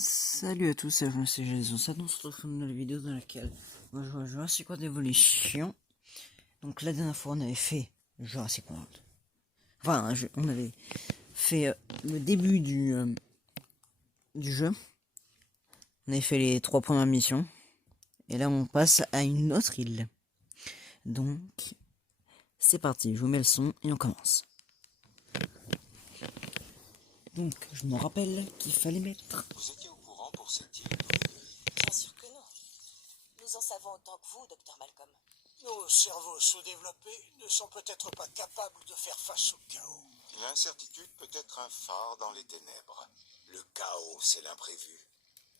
Salut à tous, c'est Jason. Ça on se retrouve dans une nouvelle vidéo dans laquelle on va jouer à Jurassic World Evolution. Donc la dernière fois on avait fait Jurassic World. Enfin, on avait fait le début du jeu. On avait fait les 3 premières missions. Et là on passe à une autre île. Donc c'est parti, je vous mets le son et on commence. Donc je me rappelle qu'il fallait mettre... Vous étiez au courant pour cette île? Bien sûr que non. Nous en savons autant que vous, Dr. Malcolm. Nos cerveaux sous-développés ne sont peut-être pas capables de faire face au chaos. L'incertitude peut être un phare dans les ténèbres. Le chaos, c'est l'imprévu.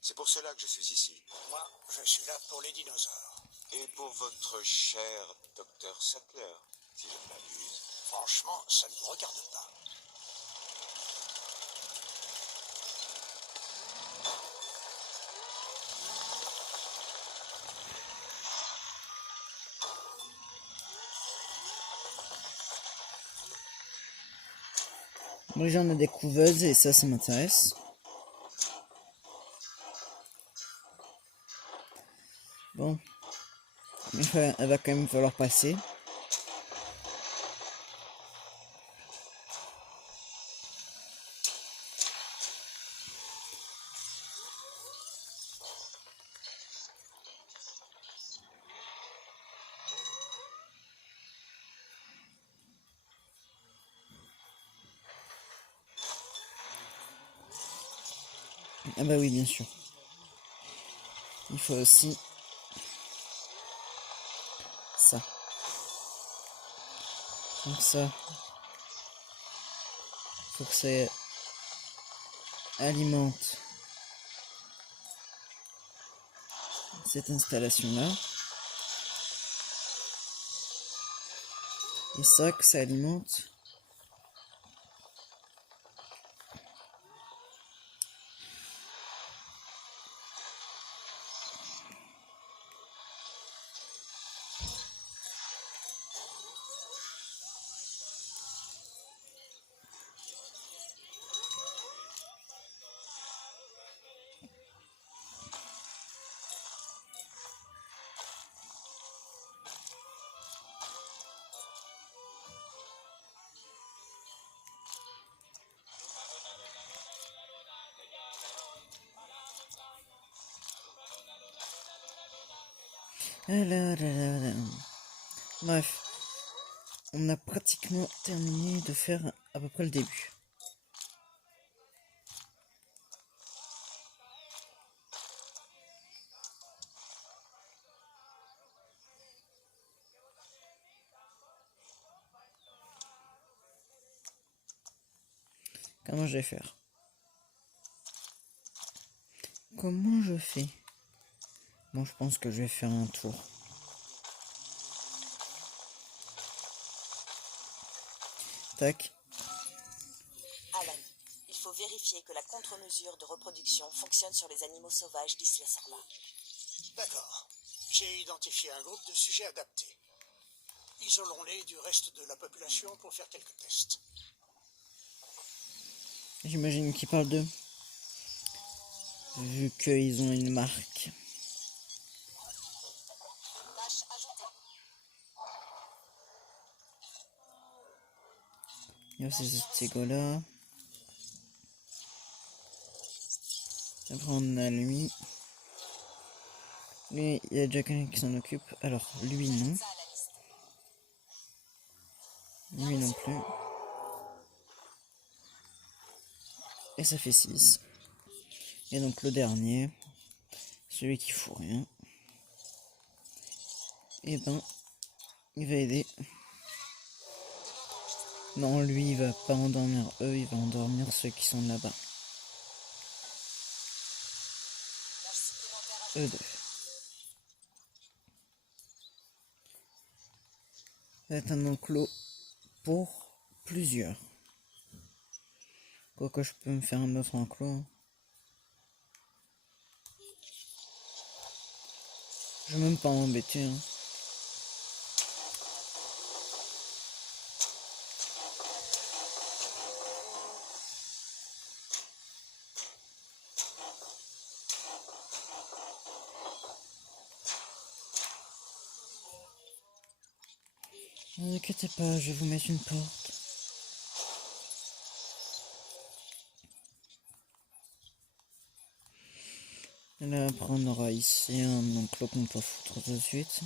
C'est pour cela que je suis ici. Moi, je suis là pour les dinosaures. Et pour votre cher Dr. Sattler, si je ne m'abuse. Franchement, ça ne vous regarde pas. Moi j'en ai des couveuses et ça m'intéresse. Bon, elle va quand même falloir passer. Ah bah oui, bien sûr. Il faut aussi ça. Donc ça, faut que ça alimente cette installation là. Et ça, que ça alimente Bref, on a pratiquement terminé de faire à peu près le début. Comment je vais faire? Comment je fais? Bon, je pense que je vais faire un tour. Tac. Alan, il faut vérifier que la contre-mesure de reproduction fonctionne sur les animaux sauvages d'Isla Sorna. D'accord. J'ai identifié un groupe de sujets adaptés. Isolons-les du reste de la population pour faire quelques tests. J'imagine qu'ils parlent d'eux. Vu qu'ils ont une marque. Tâche ajoutée. Il y a aussi cet égo là. Après on a lui. Lui, il y a déjà quelqu'un qui s'en occupe. Alors, lui non. Ça à la liste. Lui non plus. Et ça fait 6. Et donc le dernier. Celui qui fout rien. Et ben, il va aider. Non, lui, il va pas endormir eux, il va endormir ceux qui sont là-bas. Tâche supplémentaire ajoutée. Eux deux. Ça va être un enclos pour plusieurs. Quoique je peux me faire un autre enclos. Je vais même pas m'embêter. Hein. Ne vous inquiétez pas, je vais vous mettre une porte. Et là, après, on aura ici un enclos qu'on peut foutre tout de suite.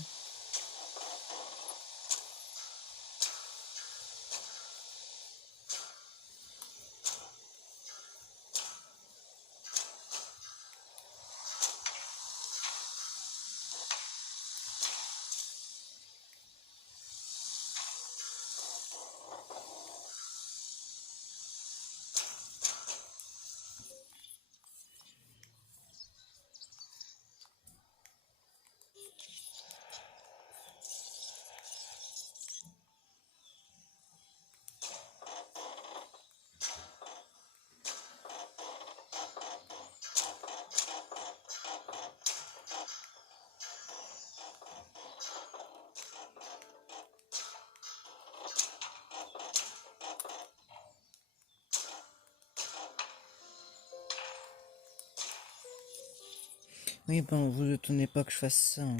Oui, ben, vous ne tenez pas que je fasse ça. Hein.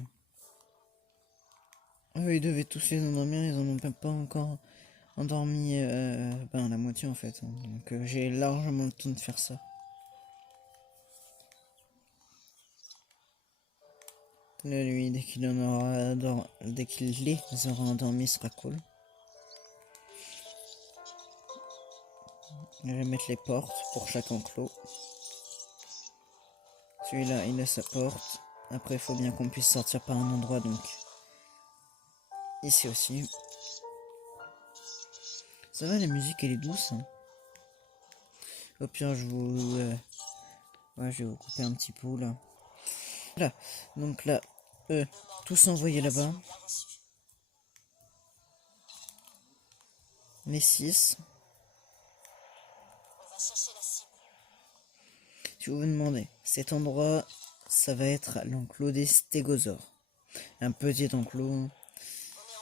Ah oui, ils devaient tous les endormir, ils en ont même pas encore endormi ben, la moitié en fait. Hein. Donc j'ai largement le temps de faire ça. Là, lui, dès qu'il les aura endormis, sera cool. Je vais mettre les portes pour chaque enclos. Celui-là, il a sa porte. Après, il faut bien qu'on puisse sortir par un endroit, donc ici aussi. Ça va, la musique, elle est douce. Hein. Au pire, je vais vous couper un petit peu, là. Voilà, donc là, tous envoyés là-bas. Bien reçu. Les 6. On va chercher la cible. Si vous vous demandez, cet endroit, ça va être l'enclos des stégosaures. Un petit enclos On est en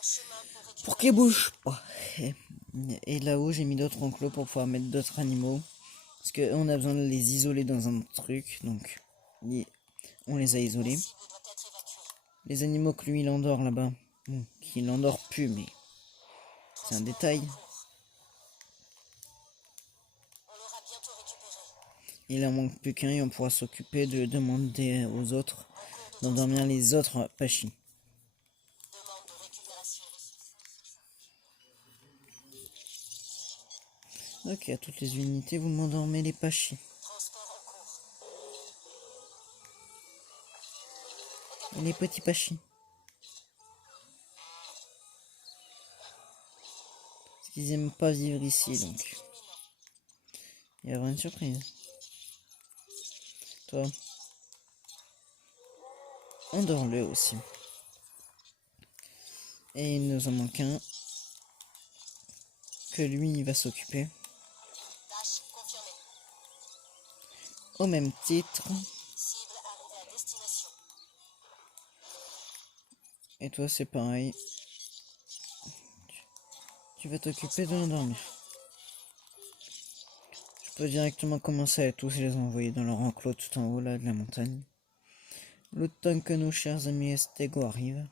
chemin pour récupérer. pour qu'ils bougent pas. Et là-haut, j'ai mis d'autres enclos pour pouvoir mettre d'autres animaux. Parce qu'on a besoin de les isoler dans un truc. Donc, on les a isolés. La cible doit être évacuée. Les animaux que lui, il endort là-bas. Bon, qu'il n'endort plus, mais c'est un détail. On l'aura bientôt récupéré. Il en manque plus qu'un et on pourra s'occuper de demander aux autres d'endormir les autres pachis. Demande de récupération. Ok, à toutes les unités, vous m'endormez les pachis. Transport en cours. Et les petits pachis. Parce qu'ils aiment pas vivre ici, donc. Il y aura une surprise. Toi. Endors-le aussi. Et il nous en manque un. Que lui, il va s'occuper. Tâche confirmée. Au même titre. Cible arrivée à destination. Et toi, c'est pareil. Tu vas t'occuper de l'endormir. Je peux directement commencer à tous les envoyer dans leur enclos tout en haut là de la montagne. Le temps que nos chers amis Estego arrivent.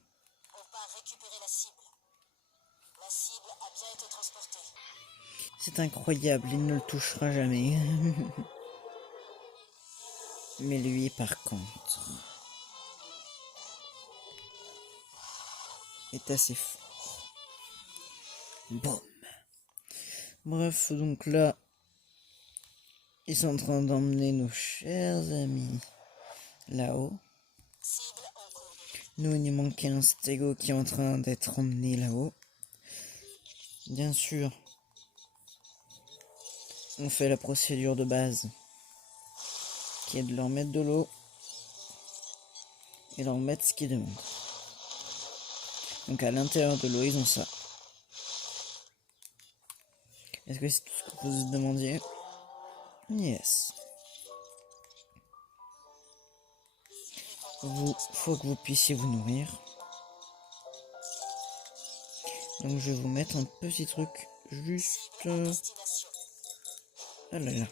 On part récupérer la cible. La cible a bien été transportée. C'est incroyable, il ne le touchera jamais. Mais lui, par contre, est assez fort. Boum. Bref, donc là, ils sont en train d'emmener nos chers amis là-haut. Cible en cours. Nous, il nous manque un Stego qui est en train d'être emmené là-haut. Bien sûr, on fait la procédure de base, qui est de leur mettre de l'eau et leur mettre ce qu'ils demandent. Donc à l'intérieur de l'eau, ils ont ça. Est-ce que c'est tout ce que vous demandiez? Yes. Faut que vous puissiez vous nourrir. Donc je vais vous mettre un petit truc juste... Destination. Ah là là.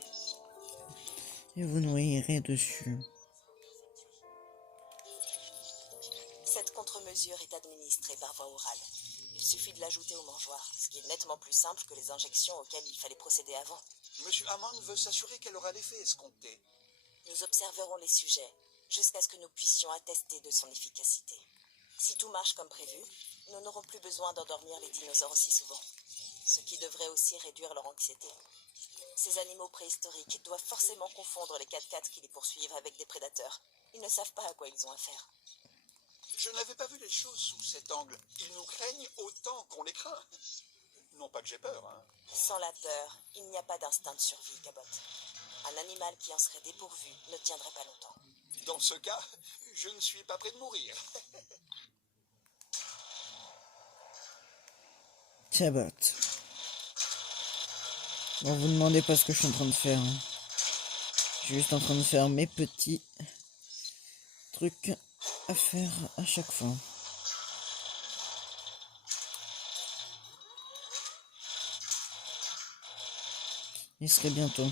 Et vous nourrirez dessus. Cette contre-mesure est administrée par voie orale. Il suffit de l'ajouter au mangeoire, ce qui est nettement plus simple que les injections auxquelles il fallait procéder avant. Monsieur Hammond veut s'assurer qu'elle aura l'effet escompté. Nous observerons les sujets, jusqu'à ce que nous puissions attester de son efficacité. Si tout marche comme prévu, nous n'aurons plus besoin d'endormir les dinosaures aussi souvent, ce qui devrait aussi réduire leur anxiété. Ces animaux préhistoriques doivent forcément confondre les 4x4 qui les poursuivent avec des prédateurs. Ils ne savent pas à quoi ils ont affaire. Je n'avais pas vu les choses sous cet angle. Ils nous craignent autant qu'on les craint. Non pas que j'ai peur, hein. Sans la peur, il n'y a pas d'instinct de survie, Cabot. Un animal qui en serait dépourvu ne tiendrait pas longtemps. Dans ce cas, je ne suis pas près de mourir. Cabot. Bon, vous demandez pas ce que je suis en train de faire. Hein. Je suis juste en train de faire mes petits trucs à faire à chaque fois. Il serait bientôt.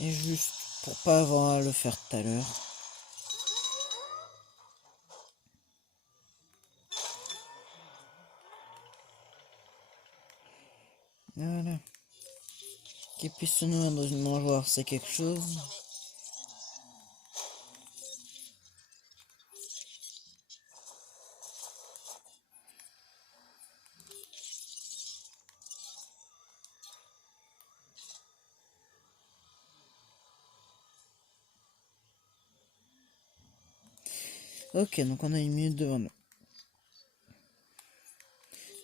Et juste pour pas avoir à le faire tout à l'heure. Voilà. Qu'il puisse se nourrir dans une mangeoire, c'est quelque chose. Ok, donc on a une minute devant nous.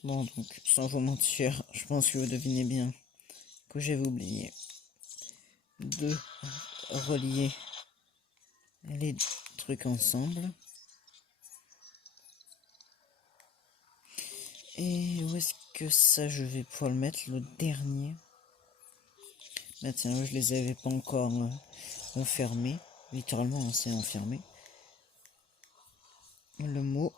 Bon, donc, sans vous mentir, je pense que vous devinez bien que j'avais oublié de relier les trucs ensemble. Et où est-ce que ça je vais pouvoir le mettre, le dernier? Bah tiens, je les avais pas encore enfermés. Littéralement, on s'est enfermé. Le mot.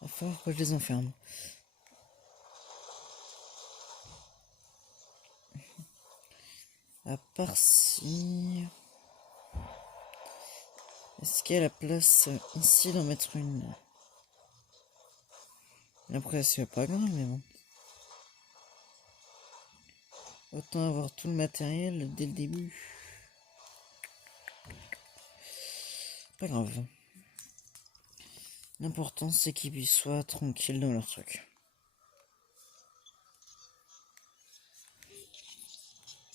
Il va falloir que je les enferme. À part si... Est-ce qu'il y a la place ici d'en mettre une? Après, c'est pas grave, mais bon. Autant avoir tout le matériel dès le début. Pas grave. L'important, c'est qu'ils soient tranquilles dans leur truc.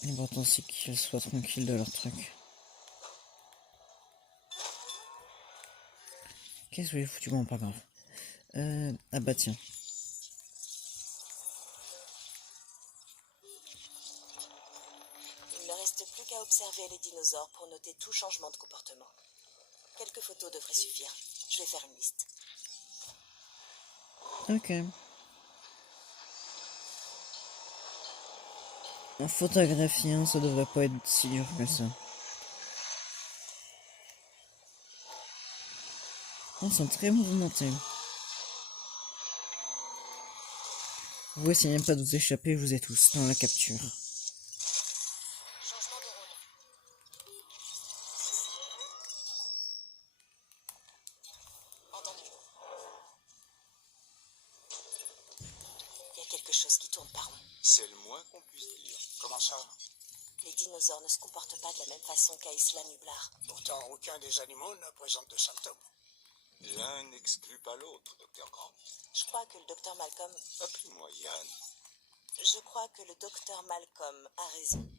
L'important, c'est qu'ils soient tranquilles dans leur truc. Qu'est-ce que j'ai foutu? Bon, pas grave. Ah bah tiens. Il ne reste plus qu'à observer les dinosaures pour noter tout changement de comportement. Quelques photos devraient suffire. Je vais faire une liste. Ok. En photographie, hein, ça devrait pas être si dur que ça. Ils sont très mouvementés. Vous essayez même pas de vous échapper, vous êtes tous dans la capture. Changement de rôle. Entendu. Il y a quelque chose qui tourne par rond. C'est le moins qu'on puisse dire. Comment ça? Les dinosaures ne se comportent pas de la même façon qu'à Isla Nublar. Pourtant, aucun des animaux ne présente de symptômes. L'un n'exclut pas l'autre, docteur Grant. Je crois que le docteur Malcolm... Appelez-moi Yann. Je crois que le docteur Malcolm a raison.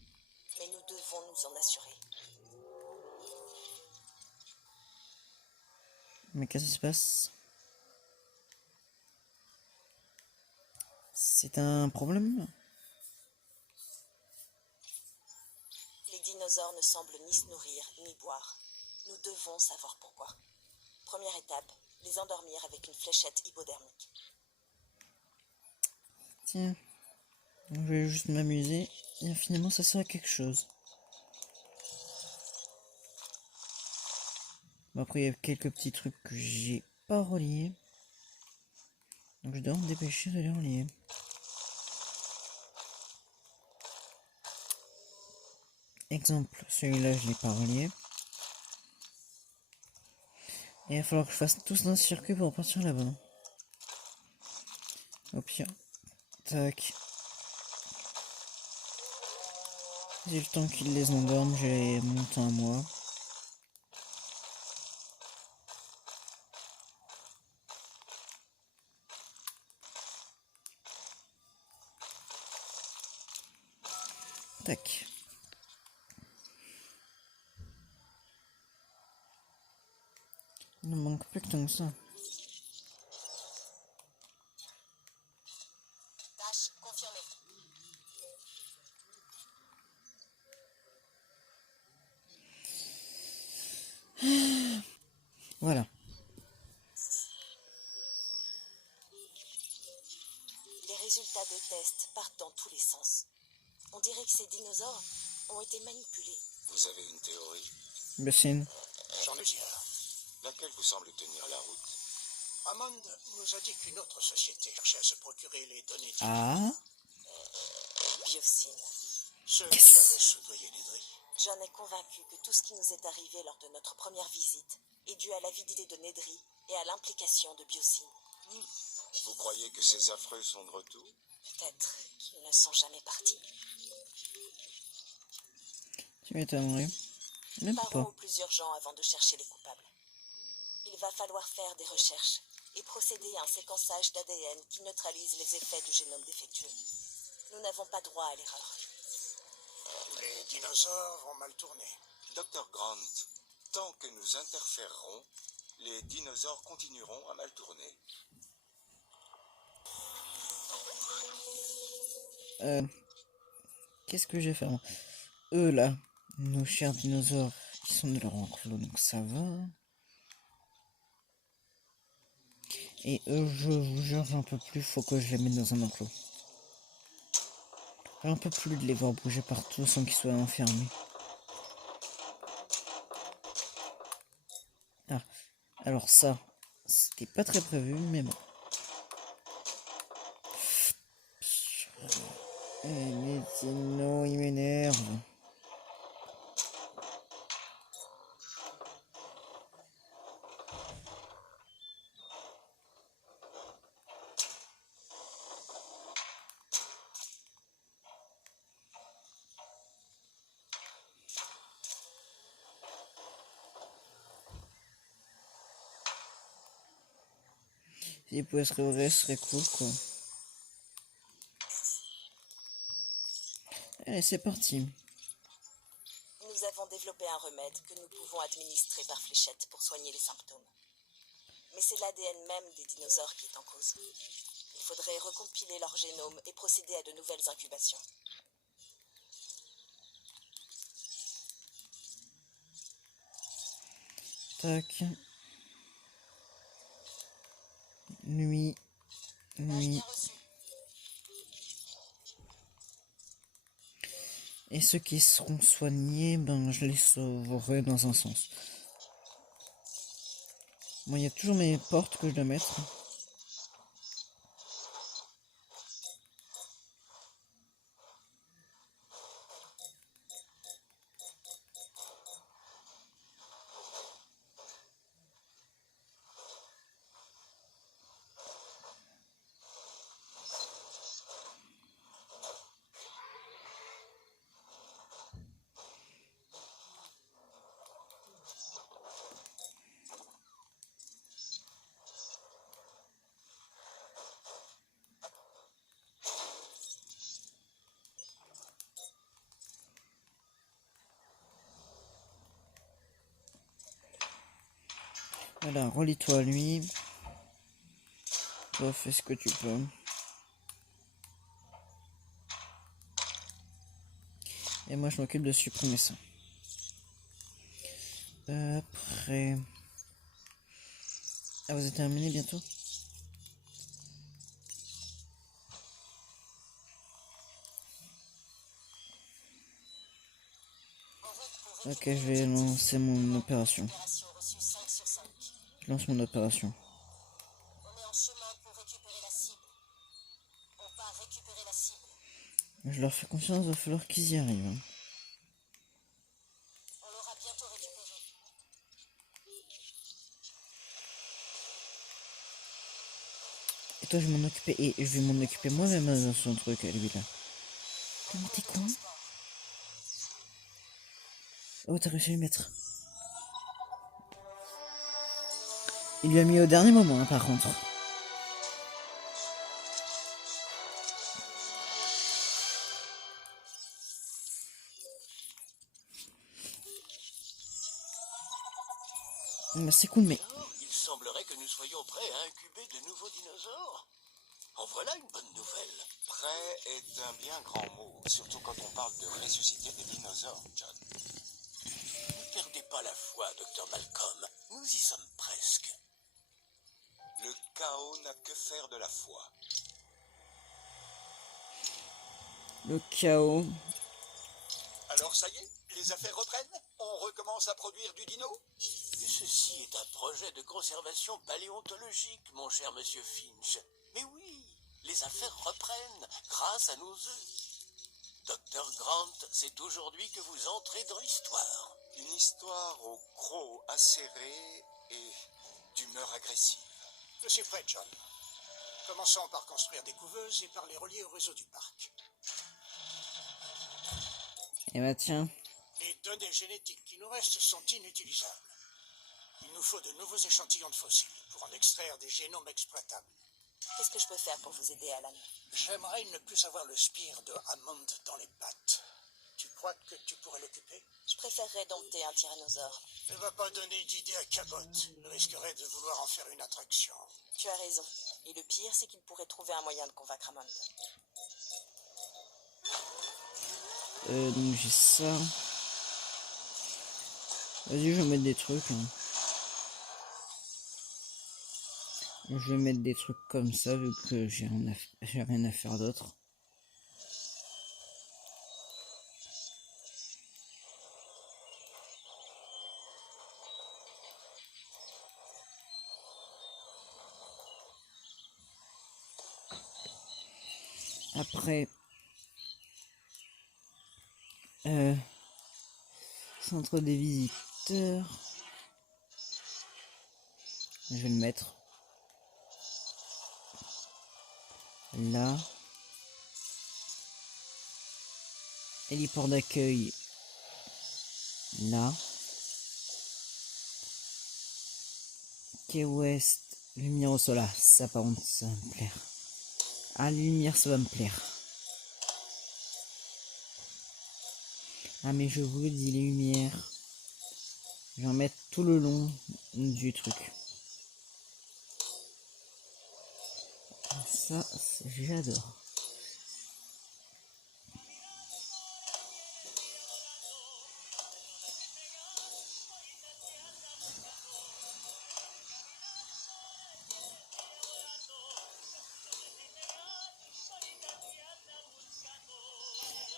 Mais nous devons nous en assurer. Mais qu'est-ce qui se passe? C'est un problème? Les dinosaures ne semblent ni se nourrir, ni boire. Nous devons savoir pourquoi. Première étape, les endormir avec une fléchette hypodermique. Tiens. Je vais juste m'amuser. Et finalement, ça sert à quelque chose. Bon, après, il y a quelques petits trucs que j'ai pas reliés. Donc je dois me dépêcher de les relier. Exemple, celui-là, je l'ai pas relié. Et il va falloir que je fasse tous un circuit pour partir là-bas. Au pire. Tac. J'ai le temps qu'ils les endorment, j'ai mon temps à moi. Tac. Il ne manque plus que tant que ça. Tâche confirmée. Voilà. Les résultats de tests partent dans tous les sens. On dirait que ces dinosaures ont été manipulés. Vous avez une théorie? Bassine. J'en ai plusieurs. Laquelle vous semble tenir la route? Hammond nous a dit qu'une autre société cherchait à se procurer les données du Ah. Biocine. ceux Yes. qui avaient soudoyé l'Hydrie. J'en ai convaincu que tout ce qui nous est arrivé lors de notre première visite est dû à l'avidité de Nedry et à l'implication de Biocine. Vous croyez que ces affreux sont de retour? Peut-être qu'ils ne sont jamais partis. Tu m'étonnerais. Même Parlons pas. au plus urgent avant de chercher les coupables. Il va falloir faire des recherches et procéder à un séquençage d'ADN qui neutralise les effets du génome défectueux. Nous n'avons pas droit à l'erreur. Les dinosaures vont mal tourner. Dr. Grant, tant que nous interférerons, les dinosaures continueront à mal tourner. Qu'est-ce que j'ai fait moi? Eux là, nos chers dinosaures, ils sont de leur enclos, donc ça va. Et eux, je vous jure, j'en peux plus, faut que je les mette dans un enclos. J'en peux plus de les voir bouger partout sans qu'ils soient enfermés. Ah, alors ça, c'était pas très prévu, mais bon. Et les dinos, ils m'énervent. S'ils pouvaient se réouvrir, ce serait cool, quoi. Allez, c'est parti. Nous avons développé un remède que nous pouvons administrer par fléchette pour soigner les symptômes. Mais c'est l'ADN même des dinosaures qui est en cause. Il faudrait recompiler leur génome et procéder à de nouvelles incubations. Tac. Nuit. Nuit. Et ceux qui seront soignés, ben je les sauverai dans un sens. Bon, il y a toujours mes portes que je dois mettre. Voilà, relie-toi à lui. Toi, fais ce que tu peux. Et moi, je m'occupe de supprimer ça. Après... Ah, vous êtes terminé bientôt? Ok, je vais lancer mon opération. Opération reçue 5 sur 5. Je lance mon opération. On est en chemin pour récupérer la cible. On part récupérer la cible. Je leur fais confiance, il va falloir qu'ils y arrivent. Et toi, je vais m'en occuper. Et je vais m'en occuper moi-même dans son truc, lui là. Putain, mais t'es con. Oh, t'as réussi à le mettre. Il lui a mis au dernier moment, hein, par contre. Bah, c'est cool, mais... Il semblerait que nous soyons prêts à incuber de nouveaux dinosaures. En voilà une bonne nouvelle. Prêt est un bien grand mot, surtout quand on parle de ressusciter des dinosaures, John. Ne perdez pas la foi, Dr. Malcolm. Nous y sommes presque. Le chaos n'a que faire de la foi. Le chaos. Alors ça y est, les affaires reprennent? On recommence à produire du dino? Ceci est un projet de conservation paléontologique, mon cher monsieur Finch. Mais oui, les affaires reprennent grâce à nos œufs. Dr. Grant, c'est aujourd'hui que vous entrez dans l'histoire. Une histoire au croc acéré et d'humeur agressive. Je suis prêt, John. Commençons par construire des couveuses et par les relier au réseau du parc. Et bah tiens. Les données génétiques qui nous restent sont inutilisables. Il nous faut de nouveaux échantillons de fossiles pour en extraire des génomes exploitables. Qu'est-ce que je peux faire pour vous aider, Alan? J'aimerais ne plus avoir le spire de Hammond dans les pattes. Tu crois que tu pourrais l'occuper? Je préférerais dompter un tyrannosaure. Ne va pas donner d'idée à Cabot. Il risquerait de vouloir en faire une attraction. Tu as raison. Et le pire, c'est qu'il pourrait trouver un moyen de convaincre Hammond. Donc j'ai ça. Vas-y, je vais mettre des trucs. Hein. Je vais mettre des trucs comme ça vu que j'ai rien à faire d'autre. Après, centre des visiteurs. Je vais le mettre là. Héliport d'accueil là. Quai Ouest, lumière au sol. Ah, ça par contre, ça va me plaire. Ah, lumière, ça va me plaire. Ah, mais je vous le dis, les lumières. Je vais en mettre tout le long du truc. Ça, j'adore.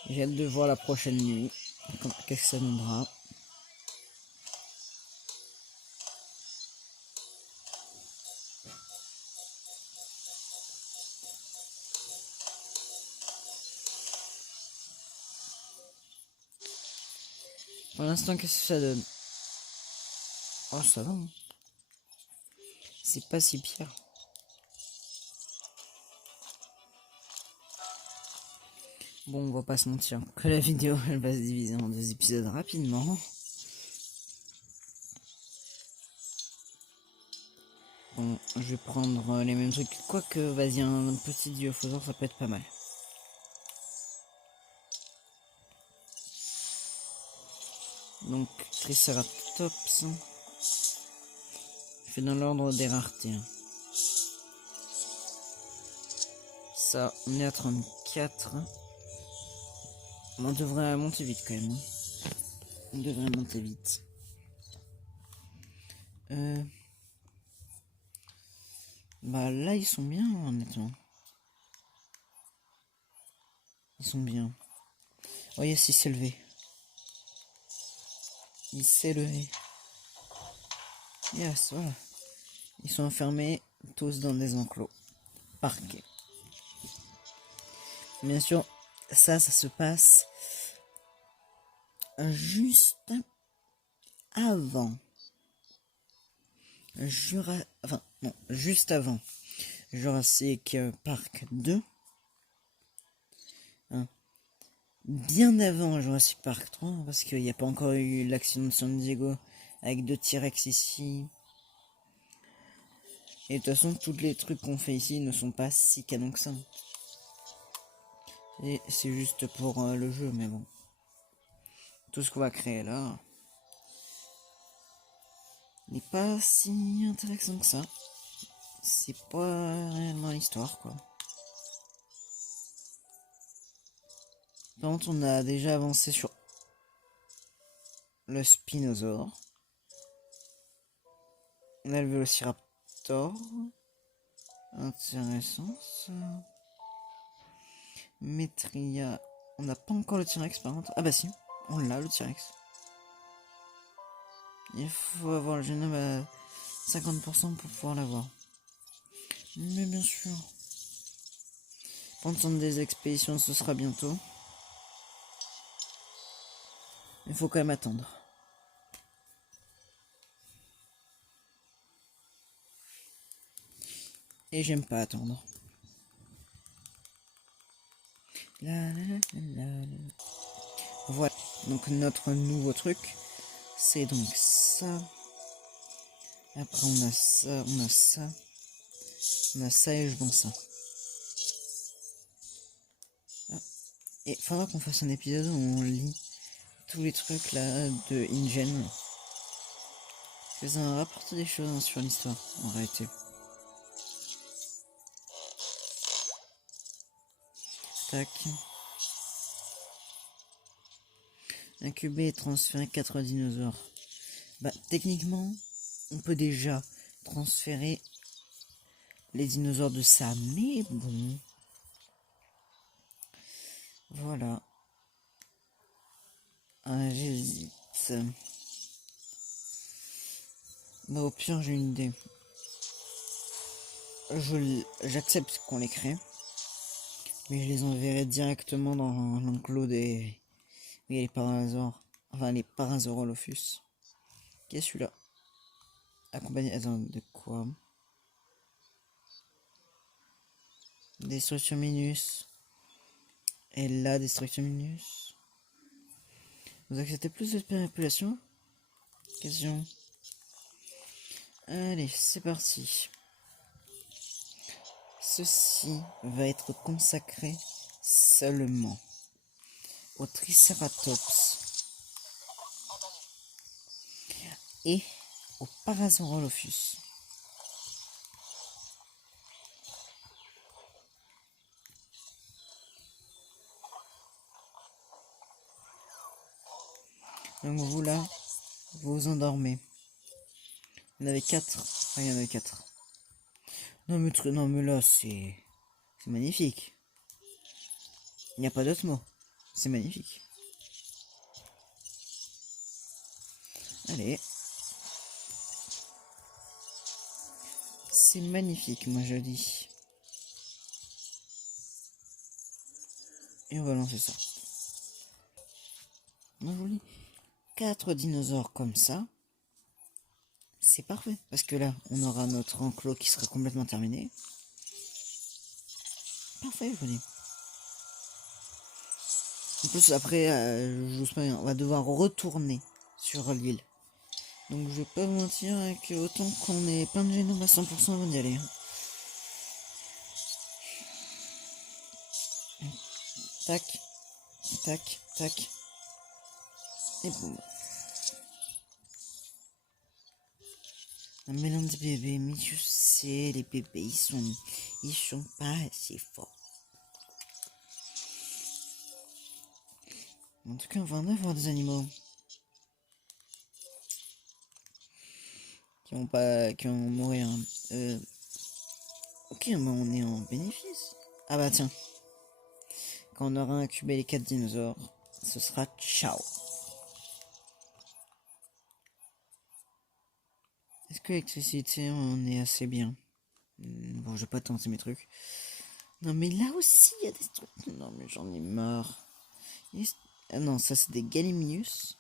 J'ai hâte de voir la prochaine nuit. Qu'est-ce que ça donnera. Pour l'instant, qu'est-ce que ça donne? Oh, ça va. Hein. C'est pas si pire. Bon, on va pas se mentir que la vidéo elle va se diviser en 2 épisodes rapidement. Bon, je vais prendre les mêmes trucs. Quoique, vas-y, un petit diophosaure, ça peut être pas mal. Donc, Triceratops. Je fais dans l'ordre des raretés. Hein. Ça, on est à 34. On devrait monter vite quand même. Hein. On devrait monter vite. Bah là, ils sont bien, honnêtement. Ils sont bien. Oh yes, il s'est levé. Il s'est levé. Yes, voilà. Ils sont enfermés tous dans des enclos. Parqués. Bien sûr, ça se passe juste avant. Juste avant Jurassic Park 2. Hein. Bien avant Jurassic Park 3, parce qu'il n'y a pas encore eu l'accident de San Diego avec 2 T-Rex ici. Et de toute façon, tous les trucs qu'on fait ici ne sont pas si canons que ça. Et c'est juste pour le jeu, mais bon. Tout ce qu'on va créer là n'est pas si intéressant que ça. C'est pas réellement l'histoire, quoi. Par contre, on a déjà avancé sur le Spinosaure. On a le Vélociraptor. Intéressant, ça. Metria. On n'a pas encore le T-Rex, par contre. Ah bah si, on l'a, le T-Rex. Il faut avoir le génome à 50% pour pouvoir l'avoir. Mais bien sûr. Pendant des expéditions, ce sera bientôt. Il faut quand même attendre. Et j'aime pas attendre. Voilà. Donc notre nouveau truc, c'est donc ça. Après on a ça, on a ça. On a ça et je vends ça. Ah. Et faudra qu'on fasse un épisode où on lit tous les trucs là de InGen. Parce que ça rapporte des choses hein, sur l'histoire en réalité. Tac. Incuber et transférer 4 dinosaures. Bah techniquement, on peut déjà transférer les dinosaures de ça, mais bon. Voilà. J'hésite. Bah au pire j'ai une idée. J'accepte qu'on les crée. Mais je les enverrai directement dans l'enclos des... Oui, les parasaures. Enfin, les Parasaurolophus. Qu'est-ce celui-là? Accompagné... Attends, de quoi? Destruction Minus. Et là, Destruction Minus. Vous acceptez plus de manipulation? Question. Allez, c'est parti. Ceci va être consacré seulement au Triceratops et au Parasaurolophus. Donc vous là, vous vous endormez. Il y en avait 4. Ah, il y en avait 4. Non mais là c'est magnifique. Il n'y a pas d'autre mot. C'est magnifique. Allez. C'est magnifique, moi je dis. Et on va lancer ça. Moi je vous dis, 4 dinosaures comme ça, c'est parfait. Parce que là, on aura notre enclos qui sera complètement terminé. Parfait, je vous dis. En plus, après, je vous spoil, on va devoir retourner sur l'île. Donc je vais pas vous mentir que autant qu'on ait plein de génomes à 100% avant d'y aller. Tac, tac, tac. Et boum. Un mélange de bébés, mais je sais, les bébés, ils sont pas assez forts. En tout cas, on va en avoir des animaux. Qui vont mourir. Ok, mais on est en bénéfice. Ah bah tiens. Quand on aura incubé les 4 dinosaures, ce sera ciao. Est-ce que l'électricité, on est assez bien? Bon, je vais pas tenter mes trucs. Non, mais là aussi, il y a des trucs. Non, mais j'en ai marre. Ah non, ça, c'est des Gallimimus.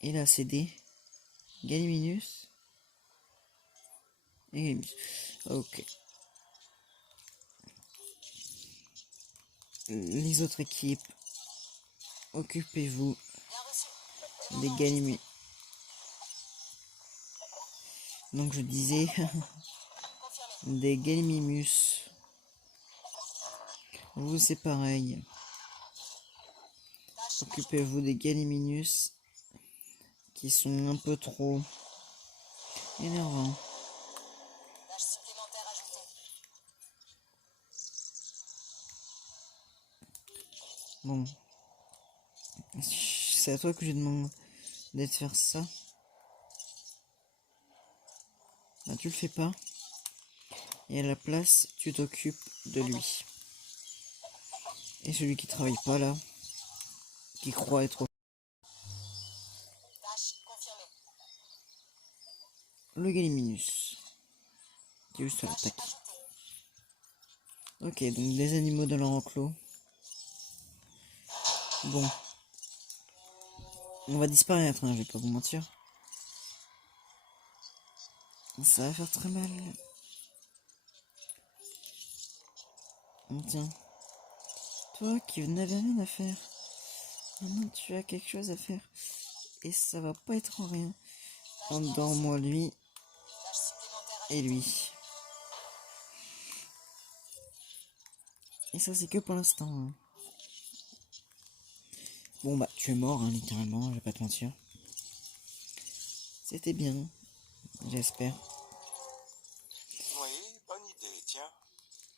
Et là, c'est des Gallimimus. Et ok. Les autres équipes, occupez-vous des Ganymedes. Donc je disais des Ganymedes. Vous c'est pareil. Occupez-vous des Ganymedes qui sont un peu trop énervants. Bon. C'est à toi que je demande de faire ça. Bah, tu le fais pas. Et à la place, tu t'occupes de lui. Et celui qui travaille pas là, qui croit être le Ganymedes, qui est juste à l'attaque. Ok, donc des animaux dans leur enclos. Bon. On va disparaître, hein, je vais pas vous mentir. Ça va faire très mal. Bon, tiens. Toi qui n'avais rien à faire. Maintenant tu as quelque chose à faire. Et ça va pas être en rien. Endors-moi lui. Et lui. Et ça c'est que pour l'instant. Hein. Bon bah tu es mort hein, littéralement, je vais pas te mentir. C'était bien. J'espère. Oui, bonne idée, tiens.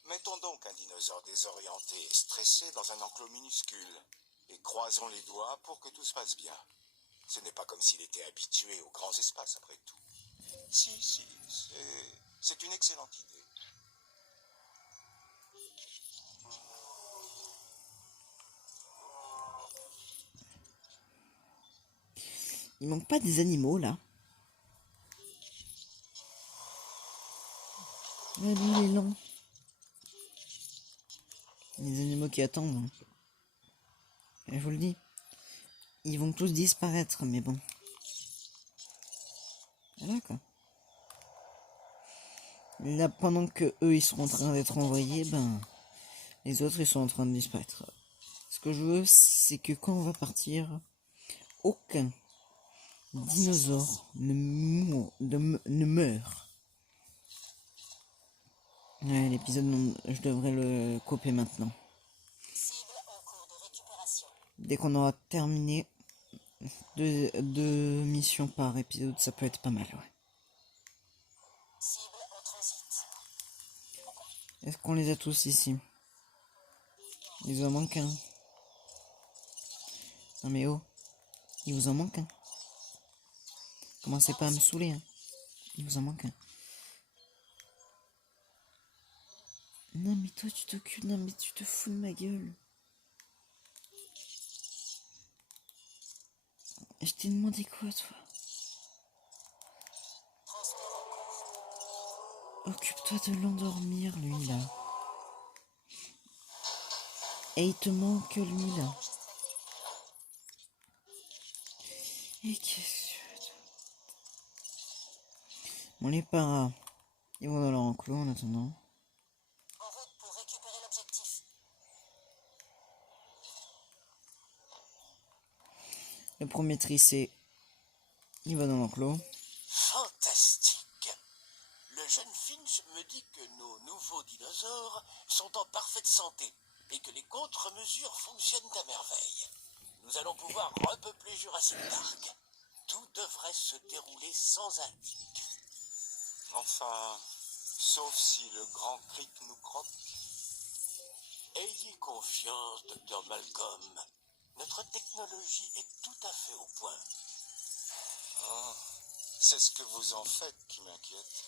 Mettons donc un dinosaure désorienté et stressé dans un enclos minuscule. Et croisons les doigts pour que tout se passe bien. Ce n'est pas comme s'il était habitué aux grands espaces, après tout. Si, c'est une excellente idée. Il manque pas des animaux là. Ouais, lui il est lent. Les animaux qui attendent. Hein. Et je vous le dis. Ils vont tous disparaître, mais bon. Voilà quoi. Là, pendant que eux ils sont en train d'être envoyés, ben les autres ils sont en train de disparaître. Ce que je veux, c'est que quand on va partir, aucun dinosaure ne meurt. Ouais, l'épisode, je devrais le couper maintenant. Dès qu'on aura terminé 2 missions par épisode, ça peut être pas mal, ouais. Est-ce qu'on les a tous ici? Il vous en manque un. Non mais oh, il vous en manque un. Commencez pas à me saouler, hein. Il vous en manque un. Non mais toi tu t'occupes, non mais tu te fous de ma gueule. Je t'ai demandé quoi toi? Occupe-toi de l'endormir lui là. Et il te manque lui là. Et qu'est-ce que... Bon les paras, ils vont dans leur enclos en attendant. Le premier tricé, il va dans l'enclos. Fantastique. Le jeune Finch me dit que nos nouveaux dinosaures sont en parfaite santé et que les contre-mesures fonctionnent à merveille. Nous allons pouvoir repeupler Jurassic Park. Tout devrait se dérouler sans un hic. Enfin, sauf si le grand Crick nous croque. Ayez confiance, Dr. Malcolm. Notre technologie est tout à fait au point. Oh, c'est ce que vous en faites qui m'inquiète.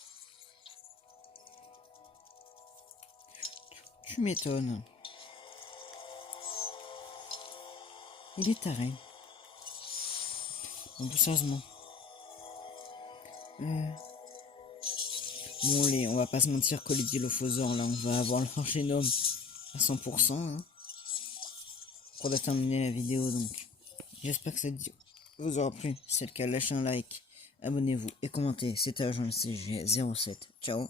Tu m'étonnes. Il est taré. Bon, plus sérieusement. Bon, on va pas se mentir que les dilophosaures, là, on va avoir leur génome à 100%. Hein, pour terminer la vidéo, donc. J'espère que cette vidéo vous aura plu. Si c'est le cas, lâchez un like, abonnez-vous et commentez. C'était Agent CG07. Ciao.